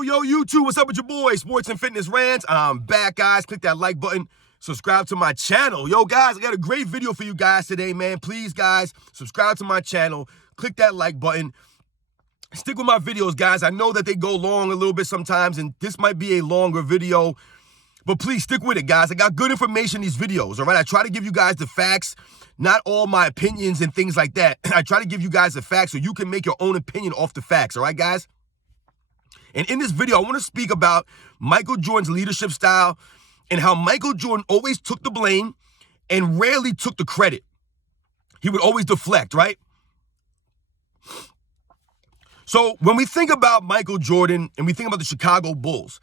Yo, YouTube, what's up with your boy? Sports and Fitness Rants. I'm back, guys. Click that like button. Subscribe to my channel. Yo, guys, I got a great video for you guys today, man. Please, guys, subscribe to my channel. Click that like button. Stick with my videos, guys. I know that they go long a little bit sometimes, and this might be a longer video, but please stick with it, guys. I got good information in these videos, all right? I try to give you guys the facts, not all my opinions and things like that. I try to give you guys the facts so you can make your own opinion off the facts, all right, guys? And in this video, I want to speak about Michael Jordan's leadership style and how Michael Jordan always took the blame and rarely took the credit. He would always deflect, right? So when we think about Michael Jordan and we think about the Chicago Bulls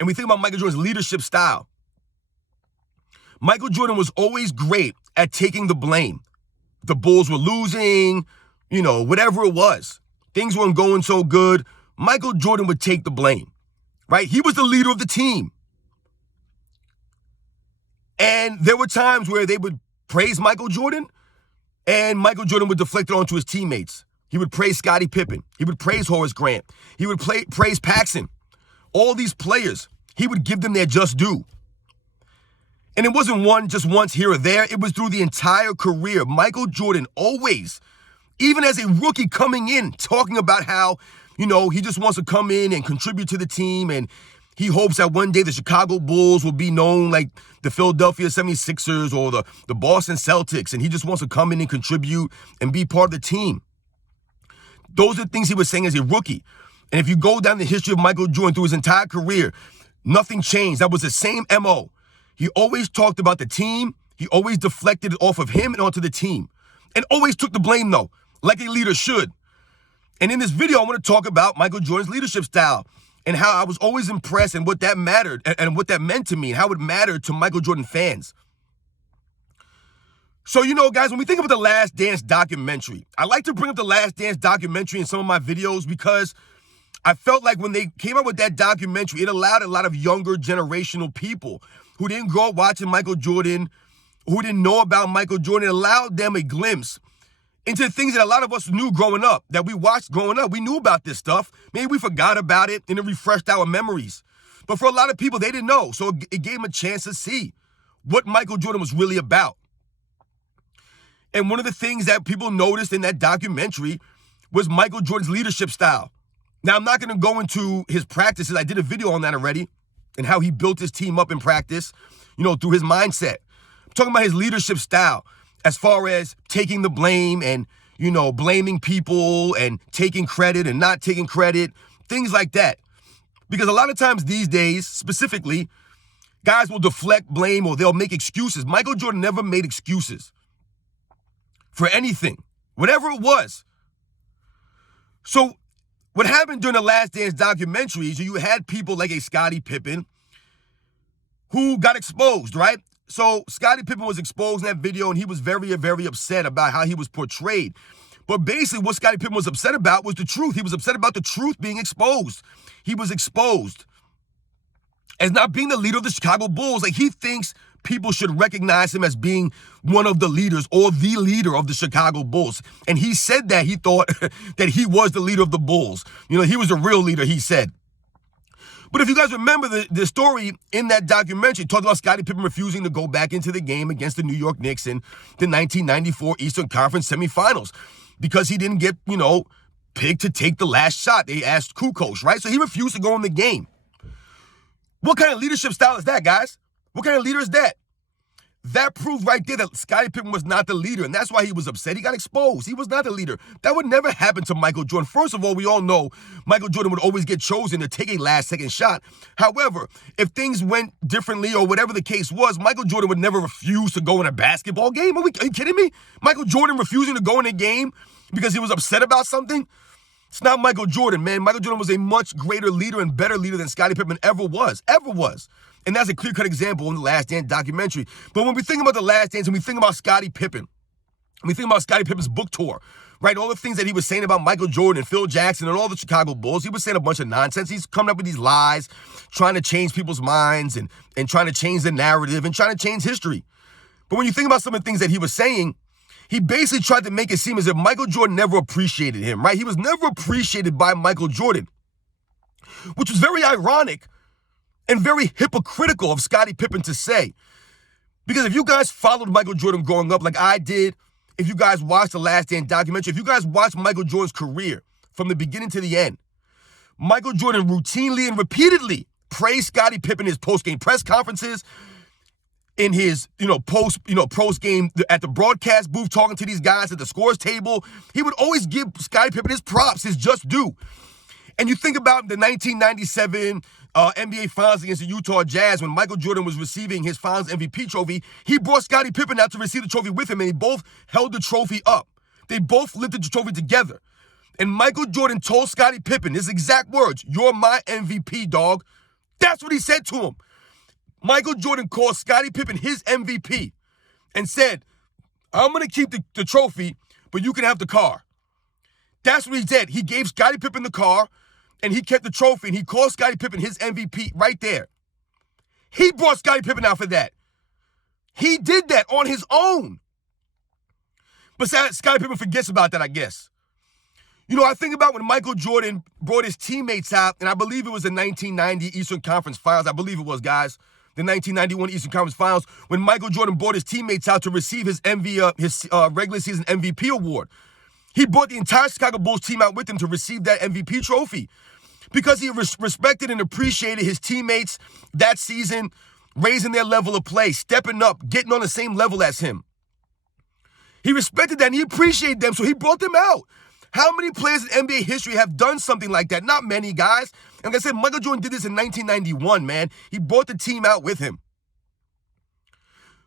and we think about Michael Jordan's leadership style, Michael Jordan was always great at taking the blame. The Bulls were losing, whatever it was. Things weren't going so good. Michael Jordan would take the blame, right? He was the leader of the team. And there were times where they would praise Michael Jordan and Michael Jordan would deflect it onto his teammates. He would praise Scottie Pippen. He would praise Horace Grant. He would praise Paxson. All these players, he would give them their just due. And it wasn't just once here or there. It was through the entire career. Michael Jordan always, even as a rookie coming in, talking about how he just wants to come in and contribute to the team, and he hopes that one day the Chicago Bulls will be known like the Philadelphia 76ers or the Boston Celtics, and he just wants to come in and contribute and be part of the team. Those are things he was saying as a rookie. And if you go down the history of Michael Jordan through his entire career, nothing changed. That was the same MO. He always talked about the team. He always deflected it off of him and onto the team. And always took the blame, though, like a leader should. And in this video, I want to talk about Michael Jordan's leadership style and how I was always impressed and what that mattered and what that meant to me and how it mattered to Michael Jordan fans. So, guys, when we think of the Last Dance documentary, I like to bring up the Last Dance documentary in some of my videos because I felt like when they came out with that documentary, it allowed a lot of younger generational people who didn't grow up watching Michael Jordan, who didn't know about Michael Jordan, it allowed them a glimpse into things that a lot of us knew growing up, that we watched growing up. We knew about this stuff. Maybe we forgot about it and it refreshed our memories. But for a lot of people, they didn't know. So it gave them a chance to see what Michael Jordan was really about. And one of the things that people noticed in that documentary was Michael Jordan's leadership style. Now, I'm not going to go into his practices. I did a video on that already and how he built his team up in practice, through his mindset. I'm talking about his leadership style. As far as taking the blame and, blaming people and taking credit and not taking credit, things like that. Because a lot of times these days, specifically, guys will deflect blame or they'll make excuses. Michael Jordan never made excuses for anything, whatever it was. So what happened during the Last Dance documentary is you had people like a Scottie Pippen who got exposed, right? So Scottie Pippen was exposed in that video, and he was very, very upset about how he was portrayed. But basically what Scottie Pippen was upset about was the truth. He was upset about the truth being exposed. He was exposed as not being the leader of the Chicago Bulls. Like, he thinks people should recognize him as being one of the leaders or the leader of the Chicago Bulls. And he said that he thought that he was the leader of the Bulls. He was the real leader, he said. But if you guys remember the story in that documentary, it talked about Scottie Pippen refusing to go back into the game against the New York Knicks in the 1994 Eastern Conference semifinals because he didn't get, picked to take the last shot. They asked Kukoc, right? So he refused to go in the game. What kind of leadership style is that, guys? What kind of leader is that? That proves right there that Scottie Pippen was not the leader, and that's why he was upset. He got exposed. He was not the leader. That would never happen to Michael Jordan. First of all, we all know Michael Jordan would always get chosen to take a last-second shot. However, if things went differently or whatever the case was, Michael Jordan would never refuse to go in a basketball game. Are you kidding me? Michael Jordan refusing to go in a game because he was upset about something? It's not Michael Jordan, man. Michael Jordan was a much greater leader and better leader than Scottie Pippen ever was. And that's a clear-cut example in the Last Dance documentary. But when we think about the Last Dance and we think about Scottie Pippen, and we think about Scottie Pippen's book tour, right? All the things that he was saying about Michael Jordan and Phil Jackson and all the Chicago Bulls, he was saying a bunch of nonsense. He's coming up with these lies, trying to change people's minds and trying to change the narrative and trying to change history. But when you think about some of the things that he was saying, he basically tried to make it seem as if Michael Jordan never appreciated him, right? He was never appreciated by Michael Jordan. which was very ironic and very hypocritical of Scottie Pippen to say. Because if you guys followed Michael Jordan growing up like I did, if you guys watched the Last Dance documentary, if you guys watched Michael Jordan's career from the beginning to the end, Michael Jordan routinely and repeatedly praised Scottie Pippen in his post-game press conferences, in his, post-game at the broadcast booth, talking to these guys at the scores table. He would always give Scottie Pippen his props, his just due. And you think about the 1997 NBA Finals against the Utah Jazz when Michael Jordan was receiving his Finals MVP trophy. He brought Scottie Pippen out to receive the trophy with him, and they both held the trophy up. They both lifted the trophy together. And Michael Jordan told Scottie Pippen, his exact words, "You're my MVP, dog." That's what he said to him. Michael Jordan called Scottie Pippen his MVP and said, "I'm going to keep the trophy, but you can have the car." That's what he did. He gave Scottie Pippen the car, and he kept the trophy, and he called Scottie Pippen his MVP right there. He brought Scottie Pippen out for that. He did that on his own. But Scottie Pippen forgets about that, I guess. I think about when Michael Jordan brought his teammates out, and I believe it was the 1990 Eastern Conference Finals. I believe it was, guys. The 1991 Eastern Conference Finals, when Michael Jordan brought his teammates out to receive his regular season MVP award. He brought the entire Chicago Bulls team out with him to receive that MVP trophy because he respected and appreciated his teammates that season, raising their level of play, stepping up, getting on the same level as him. He respected that and he appreciated them, so he brought them out. How many players in NBA history have done something like that? Not many, guys. And like I said, Michael Jordan did this in 1991, man. He brought the team out with him.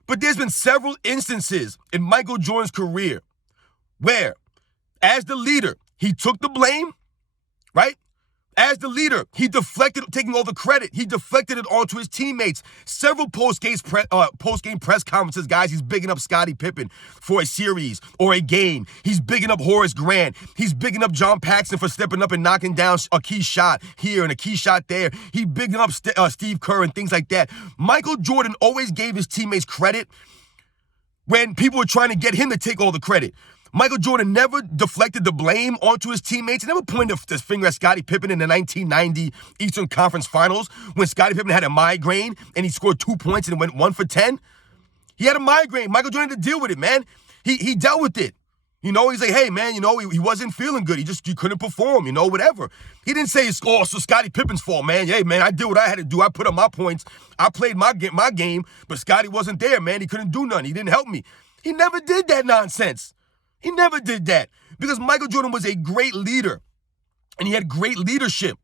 But there's been several instances in Michael Jordan's career where, as the leader, he took the blame, right? As the leader, he deflected, taking all the credit. He deflected it onto his teammates. Several post-game press conferences, guys, he's bigging up Scottie Pippen for a series or a game. He's bigging up Horace Grant. He's bigging up John Paxson for stepping up and knocking down a key shot here and a key shot there. He's bigging up Steve Kerr and things like that. Michael Jordan always gave his teammates credit when people were trying to get him to take all the credit. Michael Jordan never deflected the blame onto his teammates. He never pointed his finger at Scottie Pippen in the 1990 Eastern Conference Finals when Scottie Pippen had a migraine and he scored 2 points and went 1 for 10. He had a migraine. Michael Jordan had to deal with it, man. He dealt with it. He's like, hey, man, he wasn't feeling good. He couldn't perform, whatever. He didn't say it's so Scottie Pippen's fault, man. Hey, man, I did what I had to do. I put up my points. I played my game, but Scottie wasn't there, man. He couldn't do nothing. He didn't help me. He never did that nonsense. He never did that because Michael Jordan was a great leader and he had great leadership.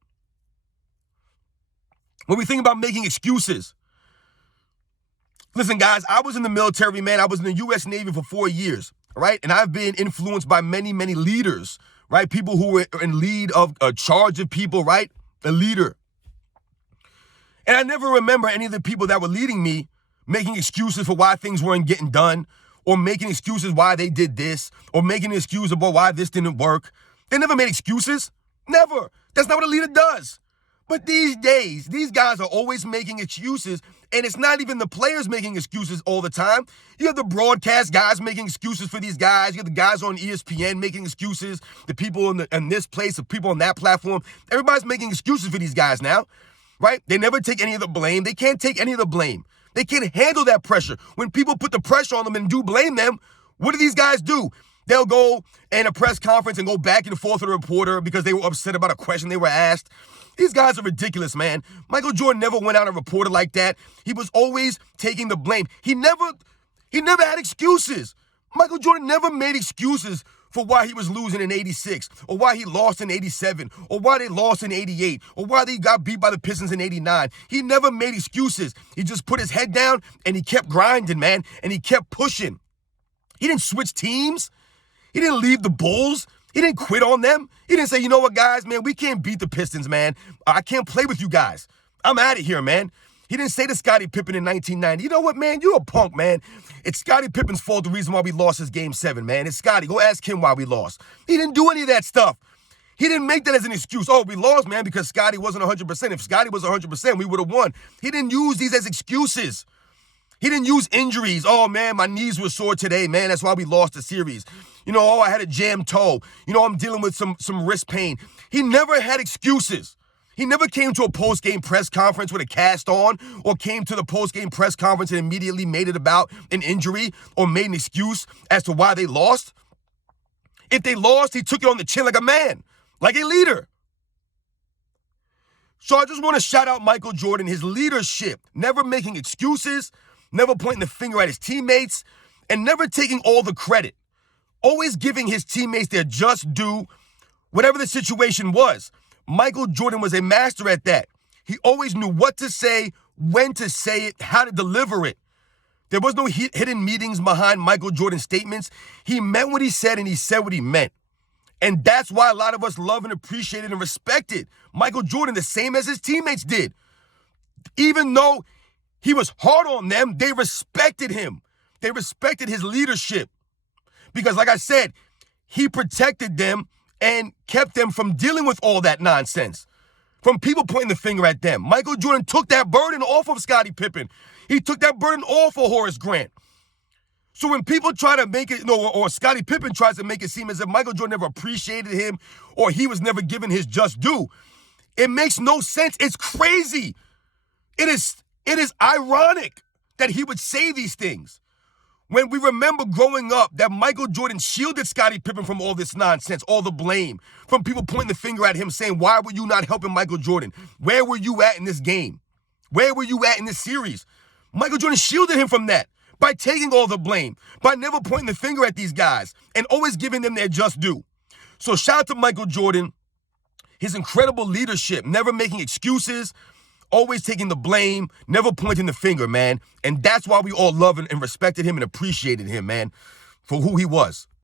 When we think about making excuses, listen, guys, I was in the military, man. I was in the U.S. Navy for 4 years, right? And I've been influenced by many, many leaders, right? People who were in lead of a charge of people, right? A leader. And I never remember any of the people that were leading me making excuses for why things weren't getting done, or making excuses why they did this, or making an excuse about why this didn't work. They never made excuses. Never. That's not what a leader does. But these days, these guys are always making excuses, and it's not even the players making excuses all the time. You have the broadcast guys making excuses for these guys. You have the guys on ESPN making excuses, the people in this place, the people on that platform. Everybody's making excuses for these guys now, right? They never take any of the blame. They can't take any of the blame. They can't handle that pressure. When people put the pressure on them and do blame them, what do these guys do? They'll go in a press conference and go back and forth with a reporter because they were upset about a question they were asked. These guys are ridiculous, man. Michael Jordan never went out and reported like that. He was always taking the blame. He never had excuses. Michael Jordan never made excuses for why he was losing in 86, or why he lost in 87, or why they lost in 88, or why they got beat by the Pistons in 89. He never made excuses. He just put his head down and he kept grinding, man, and he kept pushing. He didn't switch teams. He didn't leave the Bulls. He didn't quit on them. He didn't say, you know what, guys, man, we can't beat the Pistons, man. I can't play with you guys. I'm out of here, man. He didn't say to Scottie Pippen in 1990, you know what, man, you're a punk, man. It's Scottie Pippen's fault, the reason why we lost his Game 7, man. It's Scottie. Go ask him why we lost. He didn't do any of that stuff. He didn't make that as an excuse. Oh, we lost, man, because Scottie wasn't 100%. If Scottie was 100%, we would have won. He didn't use these as excuses. He didn't use injuries. Oh, man, my knees were sore today, man. That's why we lost the series. I had a jammed toe. I'm dealing with some wrist pain. He never had excuses. He never came to a post-game press conference with a cast on, or came to the post-game press conference and immediately made it about an injury or made an excuse as to why they lost. If they lost, he took it on the chin like a man, like a leader. So I just want to shout out Michael Jordan, his leadership, never making excuses, never pointing the finger at his teammates, and never taking all the credit. Always giving his teammates their just due, whatever the situation was. Michael Jordan was a master at that. He always knew what to say, when to say it, how to deliver it. There was no hidden meanings behind Michael Jordan's statements. He meant what he said, and he said what he meant. And that's why a lot of us love and appreciated and respected Michael Jordan the same as his teammates did. Even though he was hard on them, they respected him. They respected his leadership. Because like I said, he protected them and kept them from dealing with all that nonsense, from people pointing the finger at them. Michael Jordan took that burden off of Scottie Pippen. He took that burden off of Horace Grant. So when people try to make it, or Scottie Pippen tries to make it seem as if Michael Jordan never appreciated him or he was never given his just due, it makes no sense. It's crazy. It is ironic that he would say these things when we remember growing up that Michael Jordan shielded Scottie Pippen from all this nonsense, all the blame, from people pointing the finger at him saying, why were you not helping Michael Jordan? Where were you at in this game? Where were you at in this series? Michael Jordan shielded him from that by taking all the blame, by never pointing the finger at these guys and always giving them their just due. So shout out to Michael Jordan, his incredible leadership, never making excuses, always taking the blame, never pointing the finger, man. And that's why we all loved and respected him and appreciated him, man, for who he was.